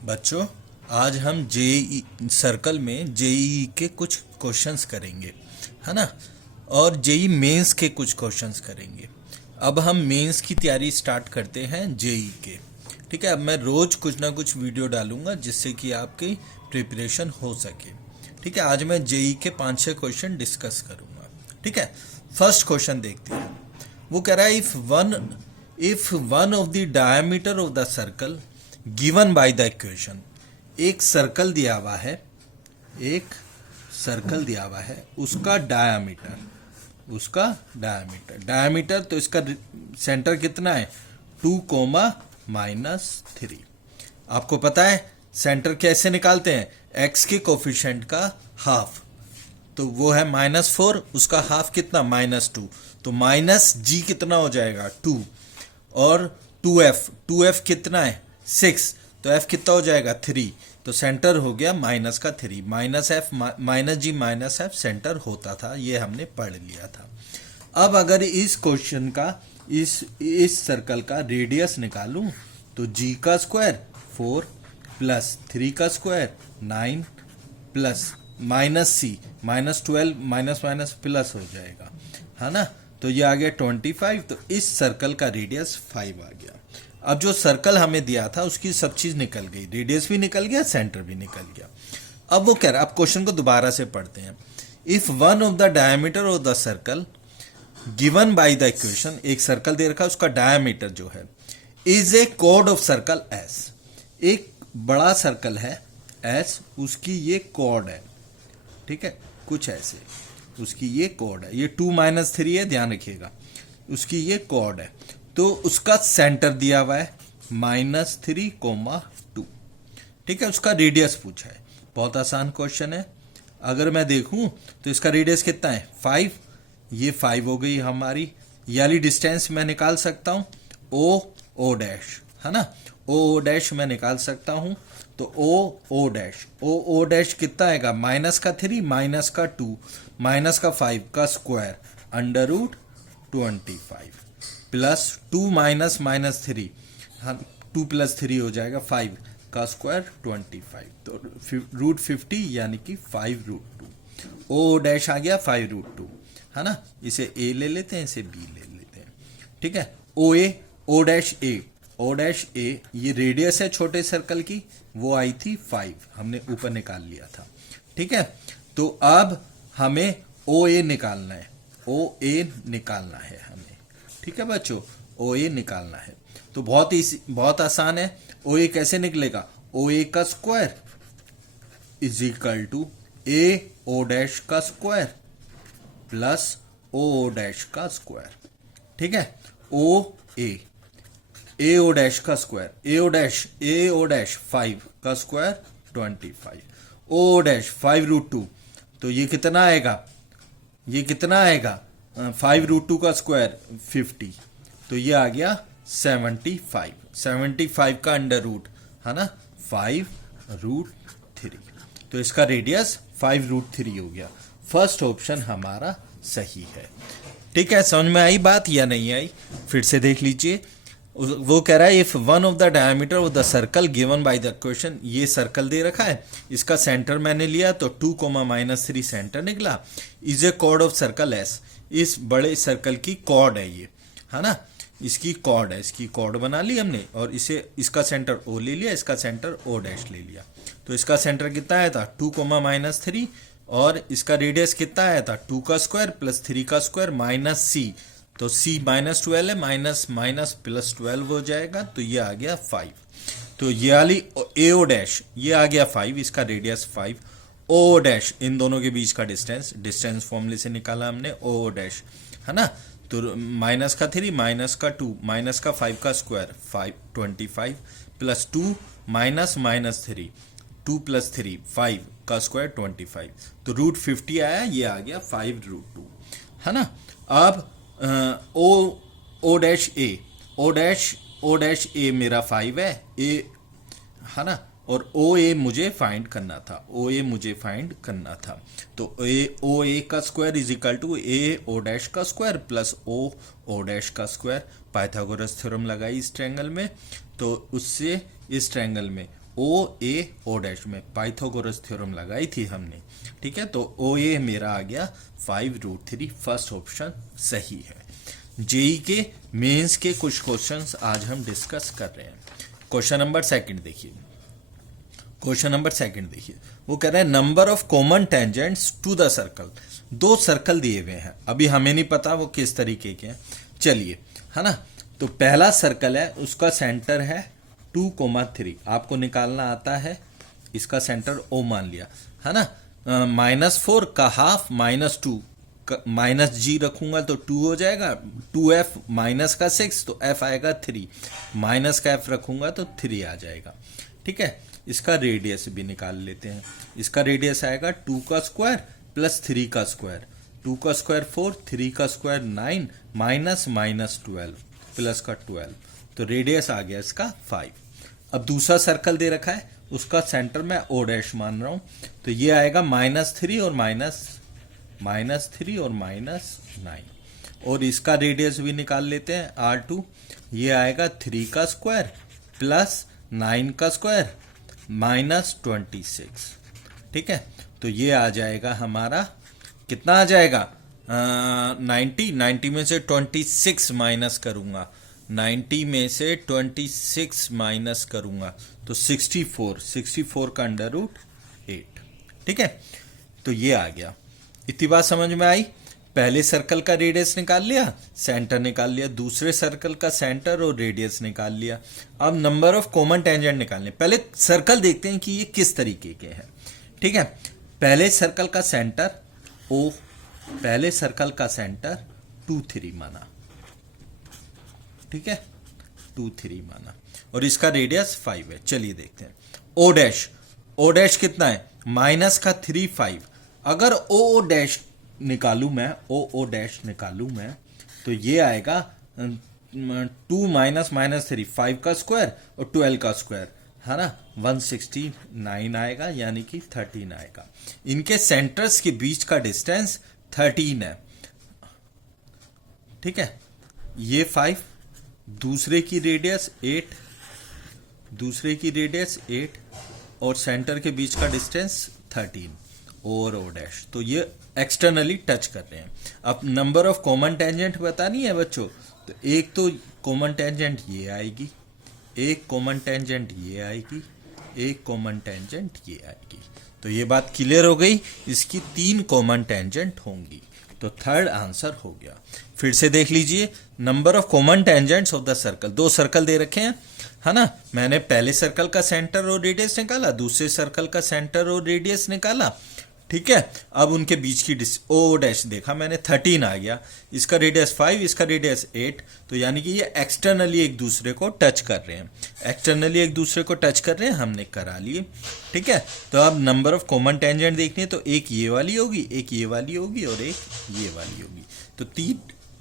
बच्चों, आज हम जेई सर्कल में जेई के कुछ क्वेश्चंस करेंगे, है ना। और जेई मेंस के कुछ क्वेश्चंस करेंगे। अब हम मेंस की तैयारी स्टार्ट करते हैं जेई के। ठीक है, अब मैं रोज कुछ ना कुछ वीडियो डालूंगा जिससे कि आपकी प्रिपरेशन हो सके। ठीक है, आज मैं जेई के 5-6 क्वेश्चन डिस्कस करूंगा। ठीक है, फर्स्ट क्वेश्चन देखते हैं। वो कह रहा है if one of the diameter of the circle given by the equation. एक सर्कल दिया हुआ है, एक सर्कल दिया हुआ है, उसका डायामीटर तो इसका सेंटर कितना है 2, -3। आपको पता है सेंटर कैसे निकालते हैं, एक्स के कोफिशिएंट का हाफ, तो वो है -4, उसका हाफ कितना -2, तो माइनस जी कितना हो जाएगा 2, और 2f कितना है 6, तो f कितना हो जाएगा 3, तो सेंटर हो गया माइनस का 3, -g-f सेंटर होता था, ये हमने पढ़ लिया था। अब अगर इस क्वेश्चन का इस सर्कल का रेडियस निकालूं तो g का स्क्वायर 4 प्लस 3 का square 9 plus -c -12 minus plus हो जाएगा, है ना। तो ये आ गया 25, तो इस सर्कल का रेडियस 5 आ गया। अब जो सर्कल हमें दिया था उसकी सब चीज निकल गई, रेडियस भी निकल गया, सेंटर भी निकल गया। अब वो कह रहा है, अब क्वेश्चन को दोबारा से पढ़ते हैं। If one of the diameter of the circle given by the equation, एक सर्कल दे रखा है, उसका डायमीटर जो है is a code of circle S. एक बड़ा सर्कल है एस, उसकी ये कोड है, ठीक है, कुछ ऐसे उसकी ये कोड है, ये 2-3 है, ध्यान रखिएगा, उसकी ये कोड है। तो उसका सेंटर दिया हुआ है -3,2, ठीक है, उसका रेडियस पूछा है। बहुत आसान क्वेश्चन है। अगर मैं देखूं तो इसका रेडियस कितना है 5, ये 5 हो गई हमारी, यानी डिस्टेंस मैं निकाल सकता हूं ओ डैश, है ना, ओ डैश मैं निकाल सकता हूं। तो ओ डैश कितना आएगा -3 -2 -5 का स्क्वायर √25 प्लस 2 -3, हाँ 2 + 3 हो जाएगा 5 का स्क्वायर 25, तो √50 यानी कि 5√2। ओ डैश आ गया 5√2, है ना। इसे ए ले लेते हैं, इसे बी ले लेते हैं, ठीक है। ओ डैश ए ये रेडियस है छोटे सर्कल की, वो आई थी 5, हमने ऊपर निकाल लिया था, ठीक है। तो अब हमें ओ ए निकालना है, हमें, ठीक है बच्चों, ओ ए निकालना है। तो बहुत आसान है। ओ ए कैसे निकलेगा, ओ ए का square is equal to A O dash का स्क्वायर प्लस ओ डैश का स्क्वायर, ठीक है। ए ओ डैश का स्क्वायर, ए ओ डैश 5 का स्क्वायर 25, ओ डैश 5√2, तो ये कितना आएगा 5√2 का स्क्वायर 50, तो ये आ गया 75 का अंडर रूट, है ना, 5√3, तो इसका रेडियस 5√3 हो गया। फर्स्ट ऑप्शन हमारा सही है। ठीक है, समझ में आई बात या नहीं आई, फिर से देख लीजिए। वो कह रहा है if one of the diameter of the circle given by the question, ये सर्कल दे रखा है, इसका सेंटर मैंने लिया तो 2, -3 सेंटर निकला, is a chord of circle S, इस बड़े सर्कल की कॉर्ड है ये, है ना, इसकी कॉर्ड है, इसकी कॉर्ड बना ली हमने, और इसका सेंटर ओ ले लिया, इसका सेंटर ओ डैश ले लिया। तो इसका सेंटर कितना आया था 2, -3, और इसका रेडियस कितना आया था 2 का स्क्वायर प्लस 3 का स्क्वायर माइनस सी, तो c -12 है, माइनस प्लस 12 हो जाएगा, तो ये आ गया 5। तो ये वाली ए ओ डैश ये आ गया 5, इसका रेडियस 5, ओ डैश इन दोनों के बीच का डिस्टेंस फॉर्मूले से निकाला हमने, ओ डैश, है ना। तो -3 -2 -5 का स्क्वायर 25 प्लस 2 -3 2 + 3 5 का स्क्वायर 25, तो √50 आया, ये आ गया 5√2, है ना। अब ओ डैश ए मेरा 5 है, है ना, और ओ ए मुझे फाइंड करना था, तो ओ ए का square is equal to A O dash का स्क्वायर प्लस ओ डैश का स्क्वायर। पाइथागोरस थ्योरम लगाई इस ट्रायंगल में, तो उससे इस ट्रायंगल में ओ ए ओ डैश में पाइथागोरस थ्योरम लगाई थी हमने, ठीक है। तो ओ ए मेरा आ गया 5√3, फर्स्ट ऑप्शन सही है। जेई के मेंस के कुछ क्वेश्चंस आज हम डिस्कस कर रहे हैं। क्वेश्चन नंबर सेकंड देखिए, क्वेश्चन नंबर सेकंड देखिए, वो कह रहे हैं number of common tangents to the circle. दो सर्कल दिए हुए हैं, अभी हमें नहीं पता वो किस तरीके के हैं, चलिए, है ना। तो पहला सर्कल है, उसका सेंटर है 2,3, आपको निकालना आता है, इसका सेंटर ओ मान लिया, है ना। -4 का हाफ -2, माइनस जी रखूंगा तो 2 हो जाएगा, 2f माइनस का 6 तो f आएगा 3, माइनस का f रखूंगा तो 3 आ जाएगा, ठीक है। इसका रेडियस भी निकाल लेते हैं, इसका रेडियस आएगा 2 का स्क्वायर प्लस 3 का स्क्वायर, 2 का स्क्वायर 4, 3 का स्क्वायर 9, माइनस -12 प्लस का 12, तो रेडियस आ गया इसका 5। अब दूसरा सर्कल दे रखा है, उसका सेंटर मैं ओ डैश मान रहा हूं, तो ये आएगा -3 और -3 और -9, और इसका रेडियस भी निकाल लेते हैं R2, ये आएगा 3 का स्क्वायर प्लस 9 का स्क्वायर -26, ठीक है। तो ये आ जाएगा हमारा, कितना आ जाएगा 90 में से 26 माइनस करूंगा, 90 में से 26 माइनस करूंगा तो 64 का √8, ठीक है। तो ये आ गया, इतनी बात समझ में आई। पहले सर्कल का रेडियस निकाल लिया, सेंटर निकाल लिया, दूसरे सर्कल का सेंटर और रेडियस निकाल लिया। अब नंबर ऑफ कॉमन टेंजेंट निकालने, पहले सर्कल देखते हैं कि ये किस तरीके के हैं, ठीक है। पहले सर्कल का सेंटर ओ, पहले सर्कल का सेंटर 2, 3 माना, ठीक है, 2, 3 माना, और इसका रेडियस 5 है। चलिए देखते हैं ओ डैश, ओ डैश कितना है, माइनस का 3, 5। अगर ओ डैश निकालू मैं, ओ डैश निकालू मैं, तो ये आएगा 2 माइनस 3, 5 का स्क्वायर और 12 का स्क्वायर, है ना, 169 आएगा, यानी कि 13 आएगा। इनके सेंटर्स के बीच का डिस्टेंस 13 है, ठीक है। ये 5, दूसरे की रेडियस 8, दूसरे की रेडियस 8 और सेंटर के बीच का डिस्टेंस 13 और ओ डैश, तो ये एक्सटर्नली टच कर रहे हैं। अब नंबर ऑफ कॉमन टेंजेंट बतानी है बच्चों, तो एक तो कॉमन टेंजेंट ये आएगी, एक कॉमन टेंजेंट ये आएगी, एक कॉमन टेंजेंट ये आएगी। तो ये बात क्लियर हो गई, इसकी 3 कॉमन टेंजेंट होंगी, तो थर्ड आंसर हो गया। फिर से देख लीजिए, number of common tangents of the circle, दो सर्कल दे रखे हैं, है ना। मैंने पहले सर्कल का सेंटर और रेडियस निकाला, दूसरे सर्कल का सेंटर और रेडियस निकाला, ठीक है। अब उनके बीच की ओ डैश देखा मैंने, 13 आ गया, इसका रेडियस 5, इसका रेडियस 8, तो यानी कि ये एक्सटर्नली एक दूसरे को टच कर रहे हैं, एक्सटर्नली एक दूसरे को टच कर रहे हैं, हमने करा लिए, ठीक है। तो अब नंबर ऑफ कॉमन टेंजेंट देखनी है, तो एक ये वाली होगी, एक ये वाली होगी और एक ये वाली होगी, तो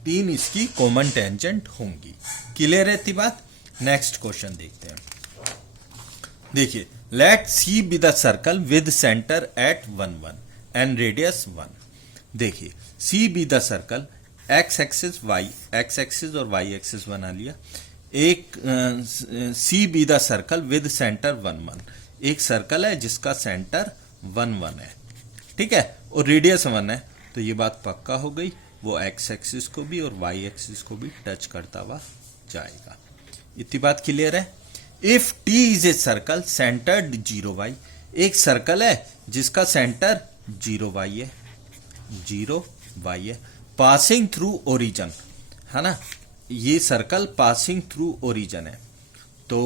तीन इसकी कॉमन टेंजेंट होंगी। क्लियर रहती बात। नेक्स्ट क्वेश्चन देखते हैं, देखिए, let C be the circle with centre at 1, 1 and radius 1। देखिए, C be the circle, X axis Y, X axis और वाई एक्सिस बना लिया। एक C be the circle with centre 1, 1, एक सर्कल है जिसका सेंटर 1, 1 है, ठीक है, और रेडियस 1 है, तो ये बात पक्का हो गई, वो एक्स एक्सिस को भी और वाई एक्सिस को भी टच करता हुआ जाएगा। इतनी बात क्लियर है। If T is a circle centred 0, y, एक सर्कल है जिसका सेंटर 0, y है, 0, y है, पासिंग थ्रू ओरिजन, है ना, ये सर्कल पासिंग थ्रू ओरिजन है, तो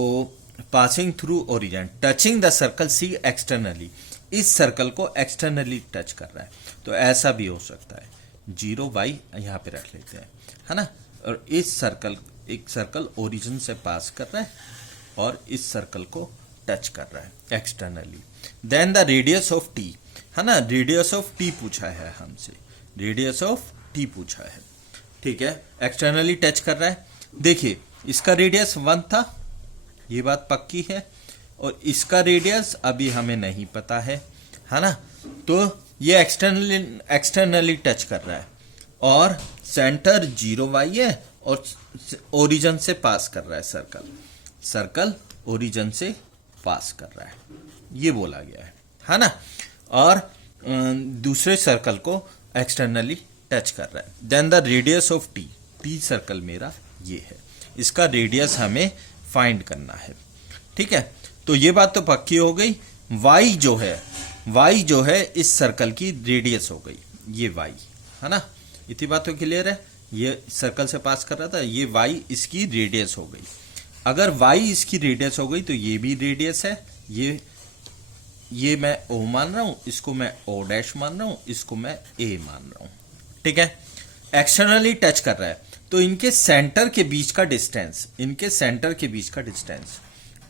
passing through origin, touching the circle C externally, इस सर्कल को एक्सटर्नली टच कर रहा है, तो ऐसा भी हो सकता है, 0, y यहाँ पे रख लेते हैं, है ना, और इस सर्कल, एक सर्कल ओरिजिन से पास कर रहा है और इस सर्कल को टच कर रहा है externally. Then the radius of T, है ना, रेडियस ऑफ टी पूछा है हमसे, रेडियस ऑफ टी पूछा है, ठीक है, एक्सटर्नली टच कर रहा है। देखिए, इसका रेडियस 1 था, ये बात पक्की है, और इसका रेडियस अभी हमें नहीं पता है ना, तो ये एक्सटर्नली टच कर रहा है और सेंटर 0, y है और ओरिजिन से पास कर रहा है सर्कल, सर्कल ओरिजिन से पास कर रहा है, ये बोला गया है ना। और दूसरे सर्कल को एक्सटर्नली टच कर रहा है। Then the radius of T circle मेरा ये है, इसका रेडियस हमें फाइंड करना है। ठीक है, तो ये बात तो पक्की हो गई। y जो है इस सर्कल की रेडियस हो गई, ये y है ना, इतनी बात तो क्लियर है। ये सर्कल से पास कर रहा था, ये y इसकी रेडियस हो गई। अगर y इसकी रेडियस हो गई तो ये भी रेडियस है। ये मैं O मान रहा हूं, इसको मैं O डैश मान रहा हूं, इसको मैं A मान रहा हूं। ठीक है, एक्सटर्नली टच कर रहा है तो इनके सेंटर के बीच का डिस्टेंस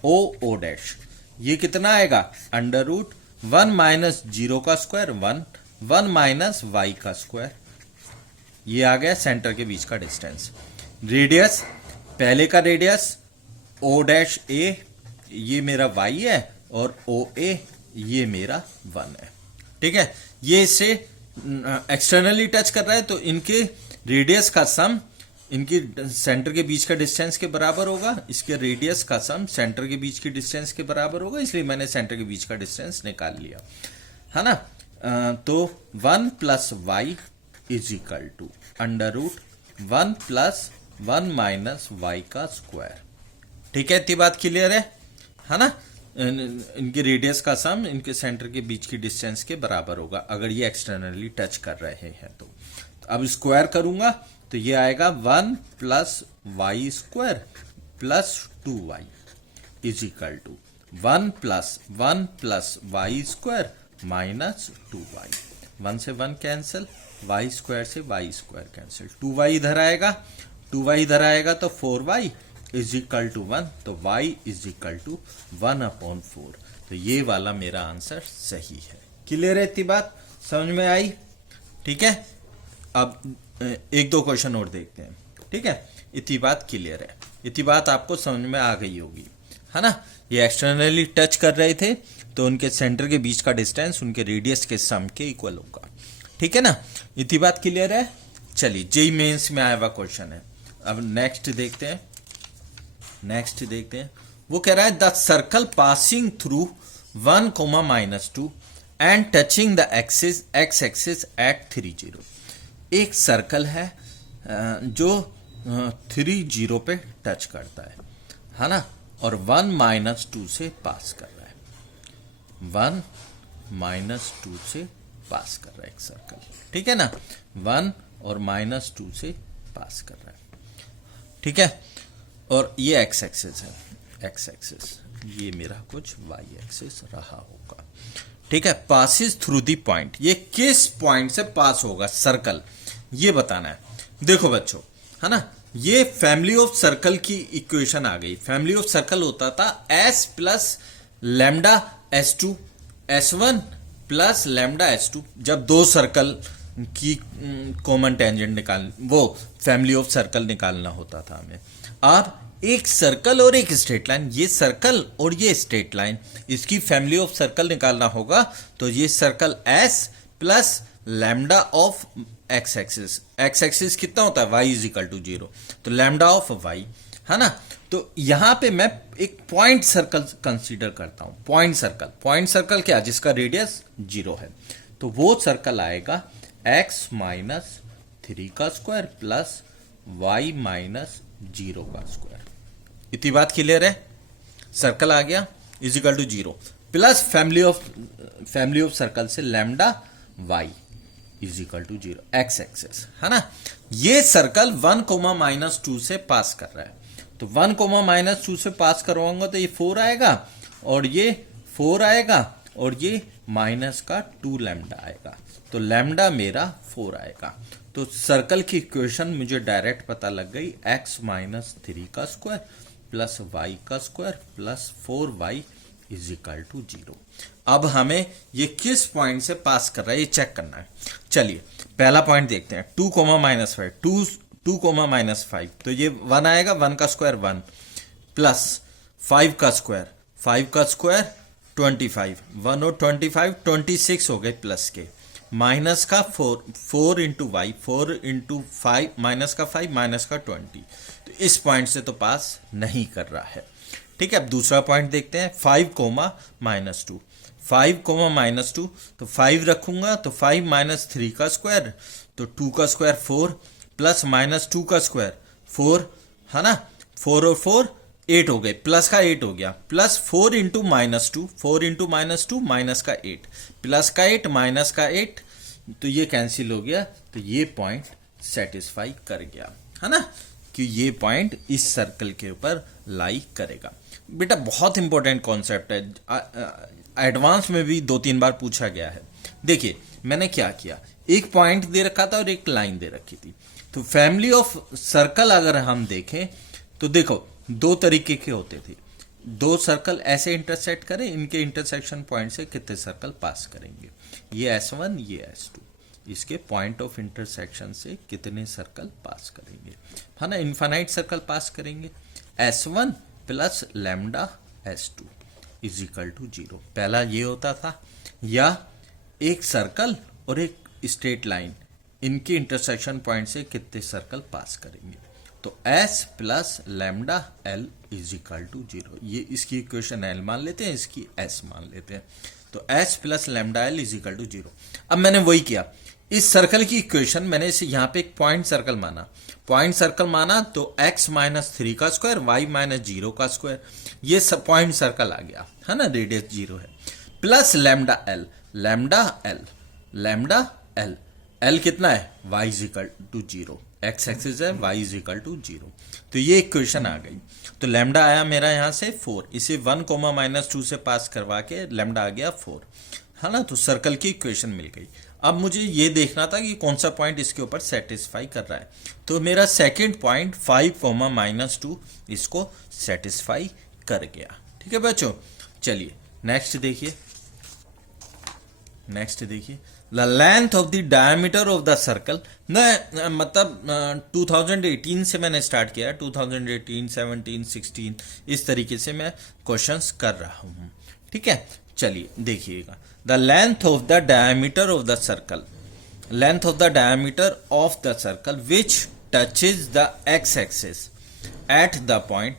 O डैश, ये कितना आएगा, अंडर रूट 1 माइनस 0 का स्क्वायर 1 माइनस y का स्क्वायर, ये आ गया सेंटर के बीच का डिस्टेंस। रेडियस, पहले का रेडियस O डैश A, ये मेरा y है, और OA ये मेरा 1 है। ठीक है, ये इससे एक्सटर्नली टच कर रहा है तो इनके रेडियस का सम इनकी सेंटर के बीच का डिस्टेंस के बराबर होगा, इसके रेडियस का सम सेंटर के बीच की डिस्टेंस के बराबर होगा, इसलिए मैंने सेंटर के बीच का डिस्टेंस निकाल लिया है ना। तो 1 plus Y is equal to under root 1 plus 1 minus Y का स्क्वायर। ठीक है, इतनी बात क्लियर है ना। इनके रेडियस का सम इनके सेंटर के बीच की डिस्टेंस के बराबर होगा अगर ये एक्सटर्नली टच कर रहे हैं तो अब स्क्वायर करूंगा तो ये आएगा 1 plus Y square plus 2y is equal to 1 plus Y square minus 2y। 1 से 1 कैंसिल, वाई स्क्वायर से वाई स्क्वायर कैंसिल, 2y इधर आएगा तो 4y इज इक्वल टू 1, तो y इज इक्वल टू 1/4। तो ये वाला मेरा आंसर सही है। क्लियर है, इतनी बात समझ में आई। ठीक है, अब एक दो क्वेश्चन और देखते हैं। ठीक है, इतनी बात क्लियर है, इतनी बात आपको समझ में आ गई होगी है ना। ये एक्सटर्नली टच कर रहे थे तो उनके सेंटर के बीच का डिस्टेंस उनके रेडियस के सम के इक्वल होगा। ठीक है ना, इतनी बात क्लियर है। चलिए, जेईई मेंस में आया हुआ क्वेश्चन है। अब नेक्स्ट देखते हैं। वो कह रहा है the circle passing through 1, -2 and touching the axis x axis at 3, 0। एक सर्कल है जो 3, 0 पे टच करता है ना, और 1 -2 से पास कर रहा है। 1 -2 से पास कर रहा है एक सर्कल। ठीक है ना, 1 और -2 से पास कर रहा है। ठीक है, और ये x एक्सिस है, ये मेरा कुछ y एक्सिस रहा होगा। ठीक है, पासिस थ्रू दी पॉइंट, ये किस पॉइंट से पास होगा सर्कल, ये बताना है। देखो बच्चों, है ना, ये फैमिली ऑफ सर्कल की इक्वेशन आ गई। फैमिली ऑफ सर्कल होता था s plus lambda s2 s1 plus lambda s2, जब दो सर्कल की कॉमन टेंजेंट वो फैमिली ऑफ सर्कल निकालना होता था हमें। अब एक सर्कल और एक स्ट्रेट लाइन, ये सर्कल और ये स्ट्रेट लाइन, इसकी फैमिली ऑफ सर्कल निकालना होगा तो ये circle s plus lambda of x axis कितना होता है, y इज इक्वल टू 0, तो लैम्डा ऑफ y है ना। तो यहां पे मैं एक पॉइंट सर्कल कंसीडर करता हूं। पॉइंट सर्कल क्या, जिसका रेडियस 0 है, तो वो सर्कल आएगा x माइनस 3 का स्क्वायर प्लस y माइनस 0 का स्क्वायर। इतनी बात क्लियर है। सर्कल आ गया is equal to 0 plus family of circle से lambda y is equal to 0 x axis है ना। ये सर्कल 1, -2 से पास कर रहा है, तो 1, -2 से पास करवाऊंगा तो ये 4 आएगा और ये 4 आएगा और ये माइनस का 2 लैम्डा आएगा, तो लैम्डा मेरा 4 आएगा। तो सर्कल की इक्वेशन मुझे डायरेक्ट पता लग गई, x माइनस 3 का स्क्वायर प्लस y का square plus 4y is equal to 0। अब हमें ये किस पॉइंट से पास कर रहा है ये चेक करना है। चलिए पहला पॉइंट देखते हैं, 2, -5 2, -5, तो ये 1 आएगा, 1 का स्क्वायर 1 प्लस 5 का स्क्वायर 25, 1 और 25 26 हो गए प्लस के, माइनस का 4 इंटू वाई, 4 इंटू 5 माइनस का 5 माइनस का 20, तो इस पॉइंट से तो पास नहीं कर रहा है। ठीक है, अब दूसरा पॉइंट देखते हैं, 5 कोमा -2, 5 कोमा -2, तो 5 रखूंगा तो 5 माइनस 3 का स्क्वायर, तो 2 का स्क्वायर 4, प्लस -2 का स्क्वायर 4, है ना, 4 और 4 8 हो गए, प्लस का 8 हो गया, प्लस 4 इंटू -2, 4 इंटू -2 माइनस का 8, प्लस का 8 माइनस का 8, तो ये कैंसिल हो गया, तो ये पॉइंट सेटिस्फाई कर गया, है ना, कि ये पॉइंट इस सर्कल के ऊपर लाई करेगा। बेटा बहुत इंपॉर्टेंट कॉन्सेप्ट है, एडवांस में भी 2-3 बार पूछा गया है। देखिए मैंने क्या किया, एक पॉइंट दे रखा था और एक लाइन दे रखी थी, तो फैमिली ऑफ सर्कल अगर हम देखें तो देखो 2 तरीके के होते थे, 2 सर्कल ऐसे इंटरसेक्ट करें, इनके इंटरसेक्शन पॉइंट से कितने सर्कल पास करेंगे, ये S1 ये S2, इसके पॉइंट ऑफ इंटरसेक्शन से कितने सर्कल पास करेंगे, है ना, इनफाइनाइट सर्कल पास करेंगे, S1 plus lambda S2 is equal to 0, पहला ये होता था, या एक सर्कल और एक स्ट्रेट लाइन, इनके इंटरसेक्शन पॉइंट से कितने सर्कल पास करेंगे, तो S plus lambda L is equal to 0, ये इसकी इक्वेशन L मान लेते हैं, इसकी S मान लेते हैं, तो S plus lambda L is equal to 0। अब मैंने वही किया, इस सर्कल की इक्वेशन मैंने इसे यहाँ पे एक पॉइंट सर्कल माना, पॉइंट सर्कल माना तो x माइनस 3 का स्क्वायर, y माइनस 0 का स्क्वायर, ये सब पॉइंट सर्कल आ गया, है ना, रेडियस 0 है, plus lambda L, lambda L, lambda L, L कितना है, y is equal to 0, x axis है, y इज इक्वल टू 0, तो ये इक्वेशन आ गई, तो लैम्डा आया मेरा यहाँ से 4, इसे 1 कोमा -2 से पास करवा के लैम्डा आ गया 4, है ना, तो सर्कल की इक्वेशन मिल गई। अब मुझे ये देखना था कि कौन सा पॉइंट इसके ऊपर सेटिस्फाई कर रहा है, तो मेरा सेकंड पॉइंट 5 कोमा -2 इसको सेटिस्फाई कर गया। ठीक है बच्चों, चलिए नेक्स्ट देखिए, नेक्स्ट देखिए, the length of the diameter of the circle, मतलब 2018 से मैंने स्टार्ट किया, 2018, 17, 16 इस तरीके से मैं क्वेश्चंस कर रहा हूँ। ठीक है, चलिए देखिएगा, the length of the diameter of the circle, length of the diameter of the circle which touches the x axis at the point,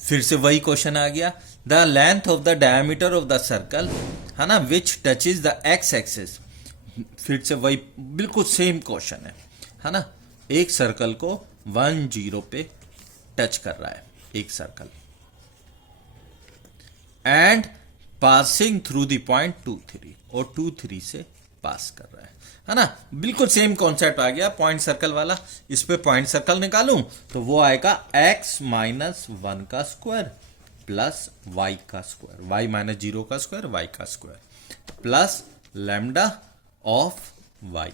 फिर से वही क्वेश्चन आ गया, the length of the diameter of the circle, है ना, विच touches the x axis, फिर से वही बिल्कुल सेम क्वेश्चन है ना, एक सर्कल को 1 0 पे टच कर रहा है, एक circle, and passing through the point 2 3, और 2 3 से पास कर रहा है ना, बिल्कुल सेम कॉन्सेप्ट आ गया पॉइंट सर्कल वाला। इस पे पॉइंट सर्कल निकालूं तो वो आएगा x माइनस 1 का स्क्वायर प्लस y का स्क्वायर, y माइनस 0 का स्क्वायर, y का square, plus lambda of y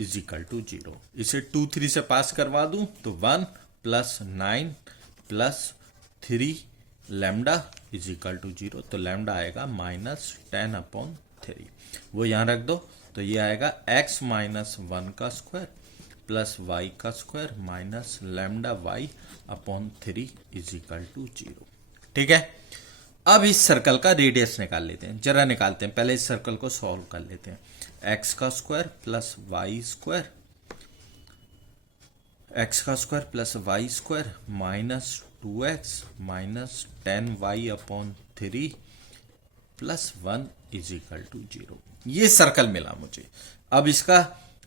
is equal to 0, इसे 2 3 से पास करवा दूं तो 1 plus 9 plus 3 lambda is equal to 0, तो लैम्डा आएगा -10/3, वो यहां रख दो, तो ये आएगा x माइनस 1 का स्क्वायर प्लस y का square minus lambda y/3 is equal to 0। ठीक है, अब इस सर्कल का रेडियस निकाल लेते हैं, जरा निकालते हैं, पहले इस सर्कल को सॉल्व कर लेते हैं, x का square plus y square, x का square plus y square minus 2x माइनस 10y/3 plus 1 is equal to 0, ये सर्कल मिला मुझे। अब इसका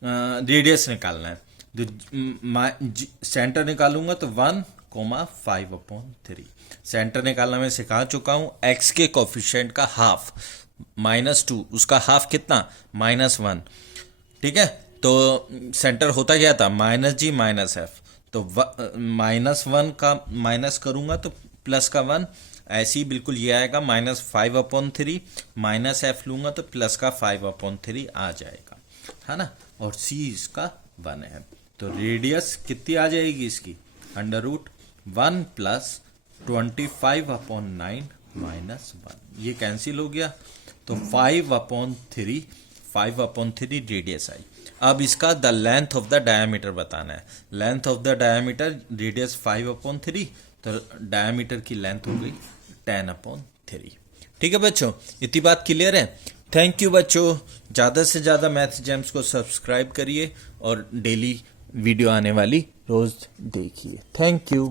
रेडियस निकालना है, सेंटर निकालूंगा तो 1,5/3, सेंटर निकालना मैं सिखा चुका हूं, x के कोफिशिएंट का हाफ -2, उसका हाफ कितना -1, ठीक है, तो सेंटर होता क्या था -g -f, तो -1 का माइनस करूंगा तो प्लस का 1, ऐसे ही बिल्कुल ये आएगा -5/3, माइनस f लूंगा तो प्लस का 5/3 आ जाएगा, है ना, और c इसका 1 है, तो रेडियस कितनी आ जाएगी इसकी, √1 प्लस 25/9 माइनस 1, ये कैंसिल हो गया, तो 5/3 रेडियस आई। अब इसका the length of the diameter बताना है, length of the diameter, radius 5/3, तो डायमीटर की लेंथ हो गई 10/3। ठीक है बच्चों, इतनी बात क्लियर है। थैंक यू बच्चों, ज़्यादा से ज़्यादा मैथ्स जेम्स को सब्सक्राइब करिए और डेली वीडियो आने वाली रोज़ देखिए। Thank you.